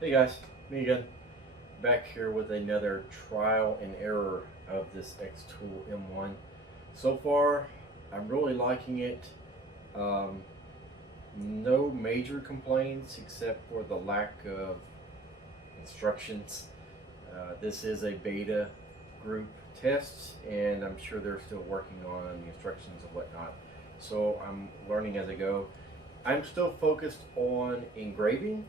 Hey guys, me again. Back here with another trial and error of this xTool M1. So far, I'm really liking it. Um, no major complaints except for the lack of instructions. This is a beta group test, and I'm sure they're still working on the instructions and whatnot. So I'm learning as I go. I'm still focused on engraving,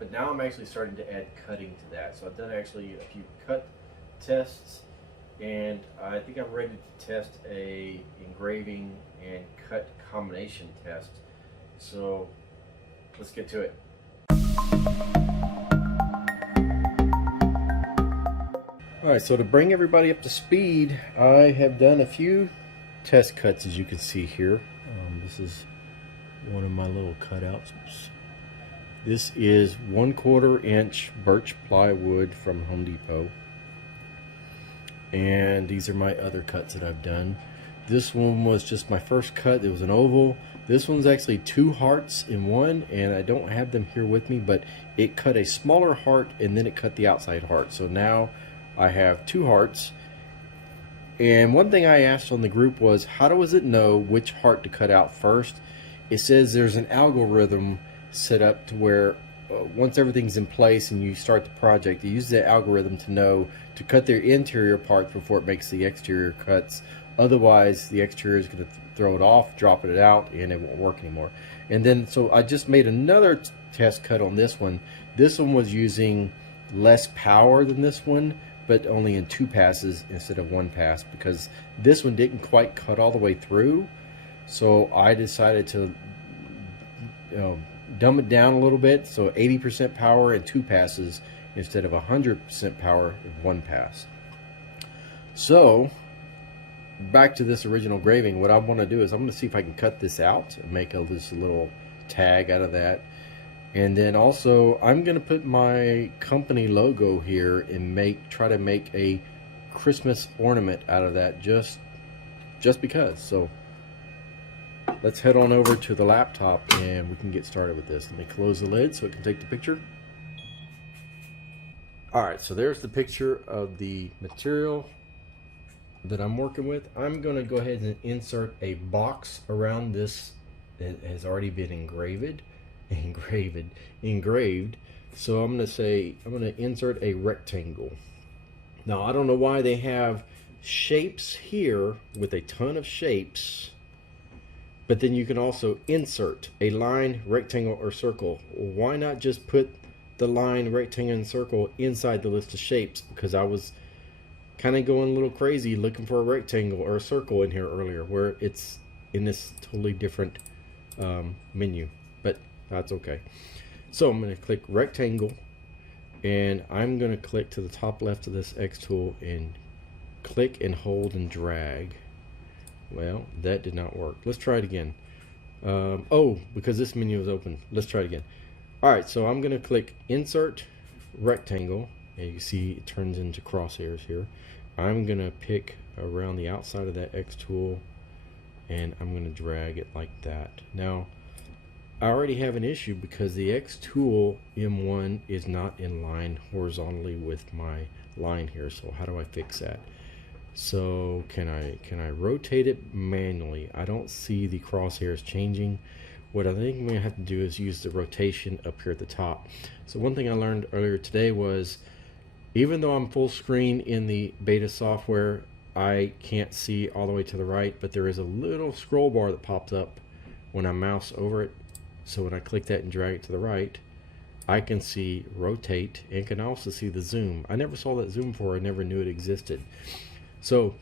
but now I'm actually starting to add cutting to that. So I've done actually a few cut tests, and I think I'm ready to test a engraving and cut combination test. So let's get to it. All right, so to bring everybody up to speed, I have done a few test cuts, as you can see here. This is one of my little cutouts. This is 1/4 inch birch plywood from Home Depot. And these are my other cuts that I've done. This one was just my first cut. It was an oval. This one's actually 2 hearts in one, and I don't have them here with me, but it cut a smaller heart and then it cut the outside heart. So now I have 2 hearts. And one thing I asked on the group was, how does it know which heart to cut out first? It says there's an algorithm set up to where once everything's in place and you start the project, it uses that algorithm to know to cut their interior parts before it makes the exterior cuts. Otherwise, the exterior is going to throw it off, drop it out, and it won't work anymore. And then, so I just made another test cut on this one. This one was using less power than this one, but only in 2 passes instead of 1 pass, because this one didn't quite cut all the way through. So I decided to dumb it down a little bit, so 80% power in 2 passes instead of 100% power in 1 pass. So back to this original engraving, what I want to do is I'm going to see if I can cut this out and make this little tag out of that. And then also I'm going to put my company logo here and try to make a Christmas ornament out of that just because. So let's head on over to the laptop and we can get started with this. Let me close the lid so it can take the picture. Alright, so there's the picture of the material that I'm working with. I'm going to go ahead and insert a box around this that has already been engraved. So I'm going to insert a rectangle. Now I don't know why they have shapes here with a ton of shapes, but then you can also insert a line, rectangle, or circle. Why not just put the line, rectangle, and circle inside the list of shapes? Because I was kind of going a little crazy looking for a rectangle or a circle in here earlier, where it's in this totally different menu, but that's okay. So I'm going to click rectangle, and I'm going to click to the top left of this xTool and click and hold and drag. Well, that did not work. Let's try it again. Oh, because this menu is open. Let's try it again. Alright, so I'm going to click insert rectangle, and you can see it turns into crosshairs here. I'm going to pick around the outside of that xTool, and I'm going to drag it like that. Now I already have an issue because the xTool M1 is not in line horizontally with my line here. So how do I fix that? So can I rotate it manually? I don't see the crosshairs changing. What I think I'm going to have to do is use the rotation up here at the top. So one thing I learned earlier today was, even though I'm full screen in the beta software, I can't see all the way to the right, but there is a little scroll bar that pops up when I mouse over it. So when I click that and drag it to the right, I can see rotate and can also see the zoom. I never saw that zoom before. I never knew it existed. So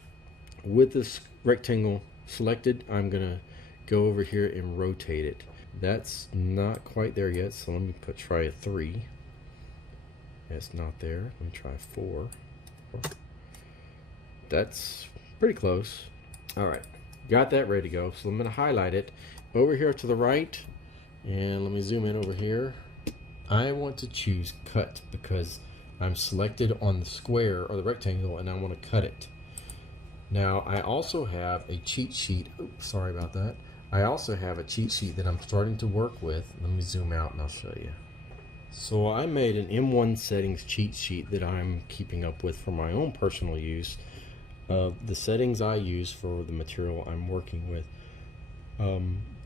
with this rectangle selected, I'm gonna go over here and rotate it. That's not quite there yet, so let me try a 3. That's not there. Let me try 4. That's pretty close. Alright, got that ready to go. So I'm gonna highlight it over here to the right, and let me zoom in over here. I want to choose cut because I'm selected on the square or the rectangle and I want to cut it. Now I also have a cheat sheet. Oops, sorry about that. I also have a cheat sheet that I'm starting to work with. Let me zoom out and I'll show you. So I made an M1 settings cheat sheet that I'm keeping up with for my own personal use of the settings I use for the material I'm working with.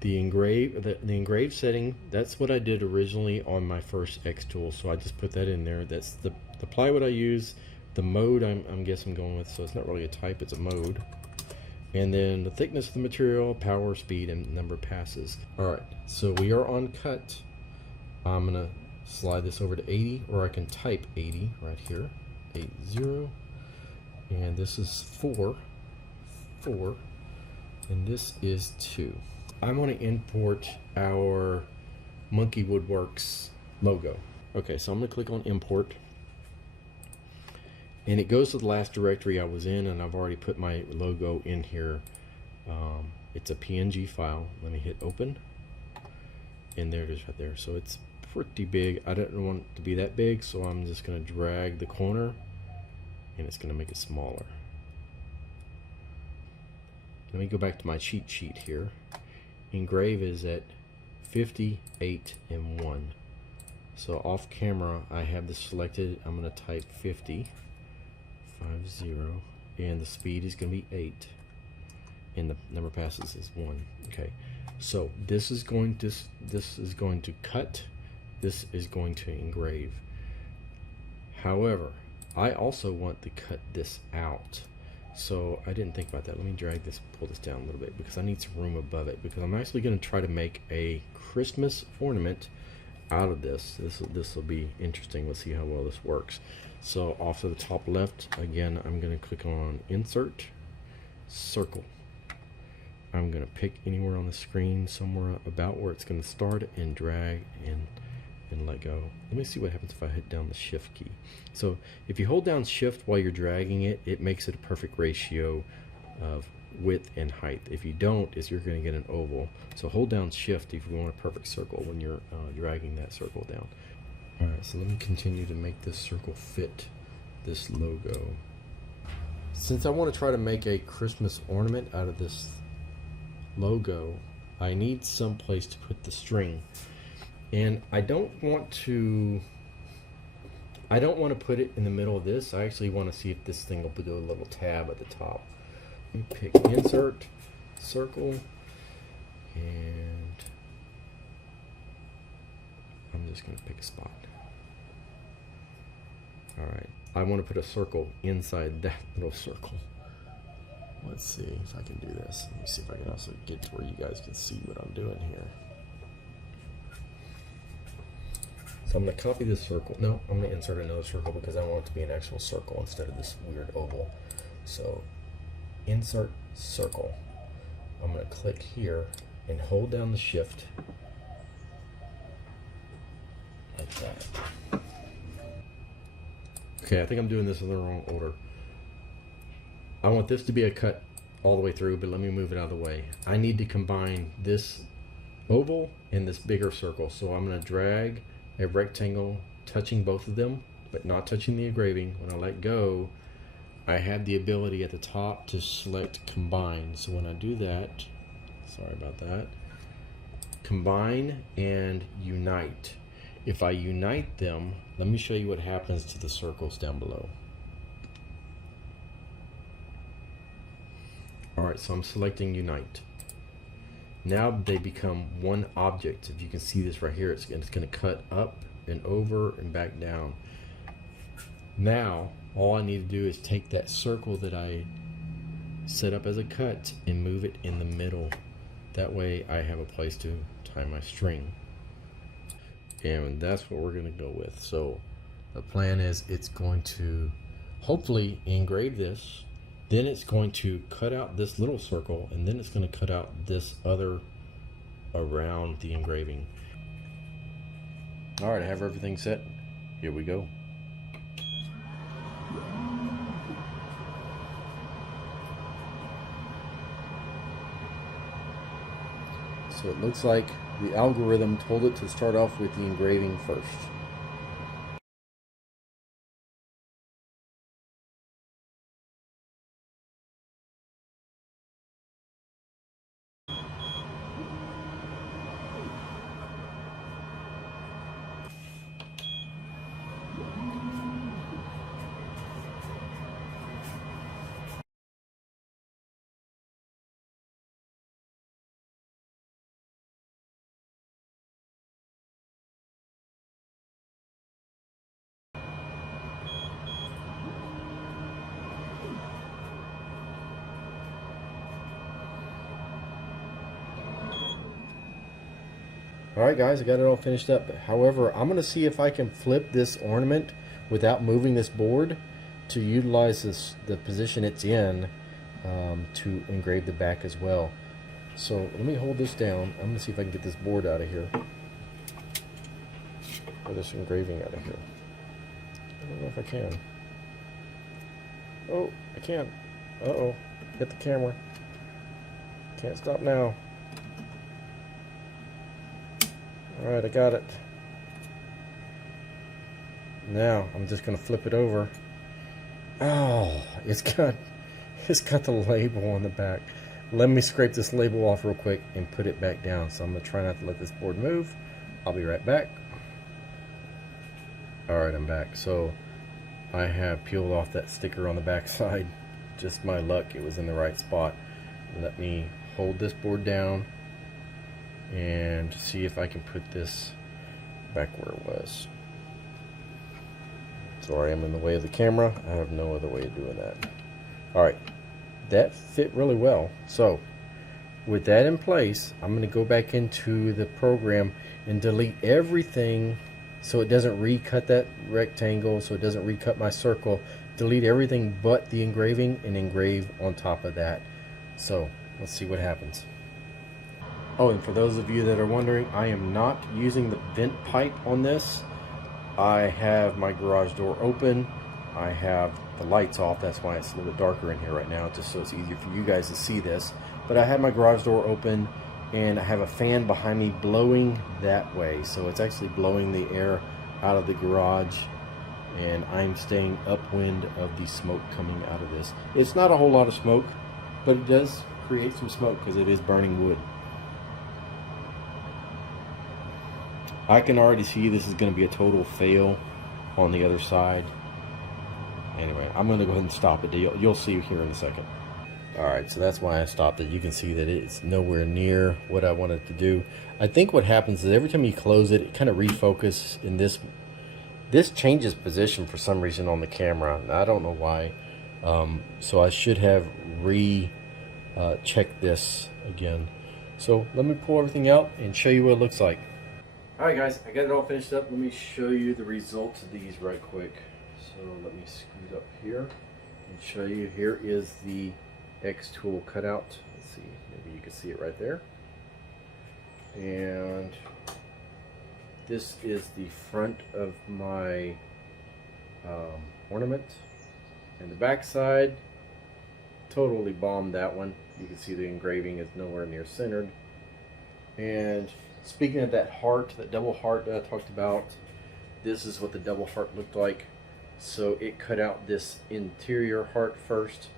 The engraved setting, that's what I did originally on my first xTool, so I just put that in there. That's the plywood I use. The mode I'm guessing I'm going with, so it's not really a type, it's a mode. And then the thickness of the material, power, speed, and number of passes. Alright, so we are on cut. I'm gonna slide this over to 80, or I can type 80 right here, 80, and this is 4, and this is 2. I'm going to import our Monkey Woodworks logo. Okay, so I'm going to click on import, and it goes to the last directory I was in, and I've already put my logo in here. It's a PNG file. Let me hit open, and there it is right there. So it's pretty big. I don't want it to be that big, so I'm just going to drag the corner, and it's going to make it smaller. Let me go back to my cheat sheet here. Engrave is at 58 and 1. So off camera, I have this selected. I'm going to type 50, and the speed is going to be 8, and the number of passes is 1. Okay, so this is going to cut. This is going to engrave. However, I also want to cut this out. So I didn't think about that. Let me pull this down a little bit, because I need some room above it, because I'm actually going to try to make a Christmas ornament out of this. This will be interesting. Let's see how well this works. So off to the top left, again, I'm going to click on Insert, Circle. I'm going to pick anywhere on the screen, somewhere about where it's going to start, and drag and let go. Let me see what happens if I hit down the shift key. So if you hold down shift while you're dragging it, it makes it a perfect ratio of width and height. If you don't, you're going to get an oval. So hold down shift if you want a perfect circle when you're dragging that circle down. Alright, so let me continue to make this circle fit this logo. Since I want to try to make a Christmas ornament out of this logo, I need some place to put the string. And I don't want to put it in the middle of this. I actually want to see if this thing will do a little tab at the top. Let me pick Insert, Circle, and I'm just going to pick a spot. Alright, I want to put a circle inside that little circle. Let's see if I can do this. Let me see if I can also get to where you guys can see what I'm doing here. So I'm going to copy this circle. No, I'm going to insert another circle because I want it to be an actual circle instead of this weird oval. So Insert, Circle. I'm going to click here and hold down the shift like that. Okay, I think I'm doing this in the wrong order. I want this to be a cut all the way through, but let me move it out of the way. I need to combine this oval and this bigger circle. So I'm going to drag a rectangle touching both of them, but not touching the engraving. When I let go, I have the ability at the top to select combine. So when I do that, sorry about that, combine and unite. If I unite them, let me show you what happens to the circles down below. Alright, so I'm selecting unite. Now they become one object. If you can see this right here, it's going to cut up and over and back down. Now all I need to do is take that circle that I set up as a cut and move it in the middle. That way I have a place to tie my string. And that's what we're going to go with. So the plan is it's going to hopefully engrave this. Then it's going to cut out this little circle, and then it's going to cut out this other around the engraving. All right, I have everything set. Here we go. So it looks like the algorithm told it to start off with the engraving first. Alright guys, I got it all finished up. However, I'm going to see if I can flip this ornament without moving this board to utilize the position it's in to engrave the back as well. So let me hold this down. I'm going to see if I can get this board out of here. Or this engraving out of here. I don't know if I can. Oh, I can. Uh-oh. Hit the camera. Can't stop now. Alright, I got it. Now, I'm just going to flip it over. Oh, it's got the label on the back. Let me scrape this label off real quick and put it back down. So I'm going to try not to let this board move. I'll be right back. Alright, I'm back. So I have peeled off that sticker on the back side. Just my luck, it was in the right spot. Let me hold this board down and see if I can put this back where it was. Sorry, I'm in the way of the camera. I have no other way of doing that. Alright, that fit really well. So with that in place, I'm going to go back into the program and delete everything so it doesn't recut that rectangle, so it doesn't recut my circle. Delete everything but the engraving and engrave on top of that. So let's see what happens. Oh, and for those of you that are wondering, I am not using the vent pipe on this. I have my garage door open. I have the lights off. That's why it's a little bit darker in here right now, just so it's easier for you guys to see this. But I have my garage door open, and I have a fan behind me blowing that way. So it's actually blowing the air out of the garage, and I'm staying upwind of the smoke coming out of this. It's not a whole lot of smoke, but it does create some smoke because it is burning wood. I can already see this is going to be a total fail on the other side. Anyway, I'm going to go ahead and stop it. You'll see here in a second. Alright, so that's why I stopped it. You can see that it's nowhere near what I wanted to do. I think what happens is every time you close it, it kind of refocuses in this changes position for some reason on the camera. I don't know why. So I should have checked this again. So let me pull everything out and show you what it looks like. Alright guys, I got it all finished up. Let me show you the results of these right quick. So let me scoot up here and show you. Here is the xTool cutout. Let's see, maybe you can see it right there. And this is the front of my ornament. And the back side, totally bombed that one. You can see the engraving is nowhere near centered. And speaking of that heart, that double heart that I talked about, this is what the double heart looked like. So it cut out this interior heart first,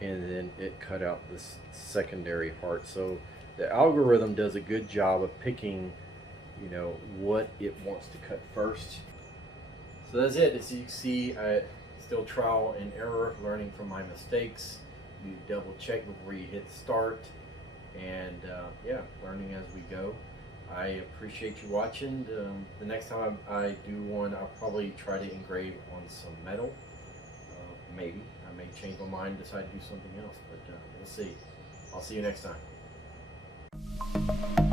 and then it cut out this secondary heart. So the algorithm does a good job of picking, you know, what it wants to cut first. So that's it. As you can see, still trial and error, learning from my mistakes. You double check before you hit start, and yeah, learning as we go. I appreciate you watching. The next time I do one, I'll probably try to engrave on some metal. Maybe. I may change my mind and decide to do something else, but we'll see. I'll see you next time.